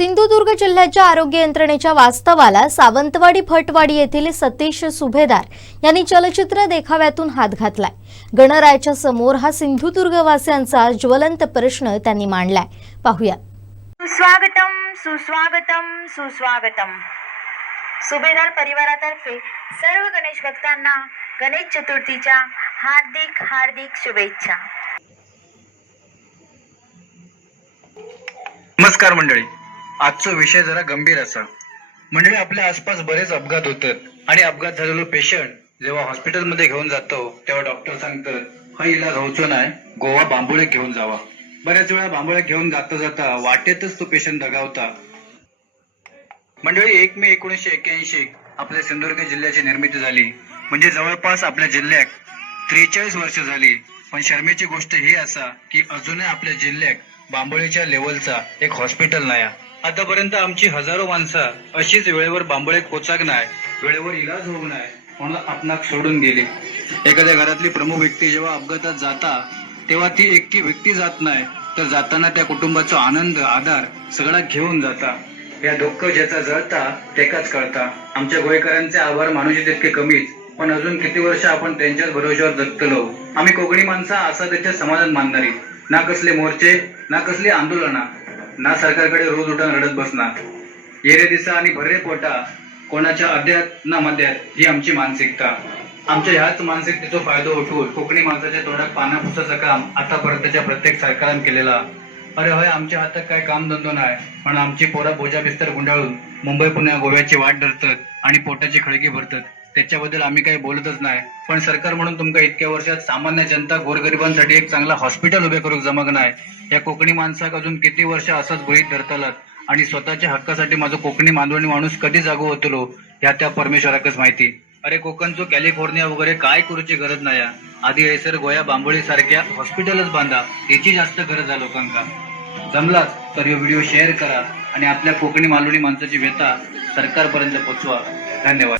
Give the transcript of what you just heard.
Sindhudurg जिल्ह्याच्या आरोग्य यंत्रणेच्या वास्तवाला सावंतवाडी भटवाडी येथील सतीश सुभेदार यांनी चलचित्र देखाव्यातून हात घातलाय. गणरायाच्या समोर हा सिंधुदुर्गवासियांचा ज्वलंत प्रश्न त्यांनी मांडलाय. पाहूया सुस्वागतम सुस्वागतम सुस्वागतम. सुभेदार परिवारातर्फे सर्व गणेश भक्तांना गणेश चतुर्थीच्या हार्दिक हार्दिक शुभेच्छा. नमस्कार मंडळी. आजचा विषय जरा गंभीर असा. मंडळी आपल्या आसपास बरेच अपघात होतात. आणि अपघात झालेलो पेशंट जेव्हा हॉस्पिटलमध्ये घेऊन जातो तेव्हा डॉक्टर सांगतात हा इलाज होतो नाही गोवा बांबुळे घेऊन जावा. बऱ्याच वेळा बांबुळे घेऊन जाता जाता वाटेतच तो पेशंट दगावता. मंडळी एक मे एकोणीसशे एक्क्याऐंशी आपल्या सिंधुदुर्ग जिल्ह्याची निर्मिती झाली. म्हणजे जवळपास आपल्या जिल्ह्यात त्रेचाळीस वर्ष झाली. पण शर्मेची गोष्ट ही असा की अजूनही आपल्या जिल्ह्यात बांबोळीच्या लेवलचा एक हॉस्पिटल नाही आतापर्यंत आमची हजारो माणसं अशीच वेळेवर बांबळे पोचाक नाही वेळेवर इलाज होऊ नाही म्हणून आपणाक सोडून गेली. एखाद्या घरातली प्रमुख व्यक्ती जेव्हा अपघातात जाता तेव्हा ती एकटी व्यक्ती जात नाही तर जाताना त्या कुटुंबाचा आनंद आधार सगळा घेऊन जाता. या दुःख ज्याचा जळता तेकाच कळता. आमच्या गोयकरांचे आभार मानुषी तितके कमीच पण अजून किती वर्ष आपण त्यांच्याच भरोश्यावर जगतलो? आम्ही कोकणी माणसा असा त्याच्या समाधान मानणारी. ना कसले मोर्चे ना कसली आंदोलना. ना सरकारकडे रोज उठून रडत बसणार येरे दिसा आणि भरे पोटा कोणाच्या अध्यात ना मध्यात ही आमची मानसिकता. आमच्या ह्याच मानसिकतेचा फायदा उठवून कोकणी माणसाच्या तोंडात पाना पुसाचं काम आतापर्यंतच्या प्रत्येक सरकारान केलेला. अरे होय आमच्या हातात काय काम धंदो नाही पण आमची पोरा बोजा बिस्तर गुंडाळून मुंबई पुण्या गोव्याची वाट धरतात आणि पोटाची खळगी भरतात. त्याच्याबद्दल आम्ही काही बोलतच नाही. पण सरकार म्हणून तुमका इतक्या वर्षात सामान्य जनता गोरगरिबांसाठी एक चांगला हॉस्पिटल उभे करूक जमक नाही. या कोकणी माणसाक अजून किती वर्ष असंच गृहित धरतलात? आणि स्वतःच्या हक्कासाठी माझं कोकणी मांदवणी माणूस कधी जागो होतलो ह्या त्या परमेश्वराकच माहिती. अरे कोकणचो कॅलिफोर्निया वगैरे काय करूची गरज नाही आधी हैसर गोया बांबोळी सारख्या हॉस्पिटलच बांधा याची जास्त गरज आहे लोकांका. जमलाच तर हे व्हिडिओ शेअर करा आणि आपल्या कोकणी मालवणी माणसाची व्यथा सरकारपर्यंत पोचवा. धन्यवाद.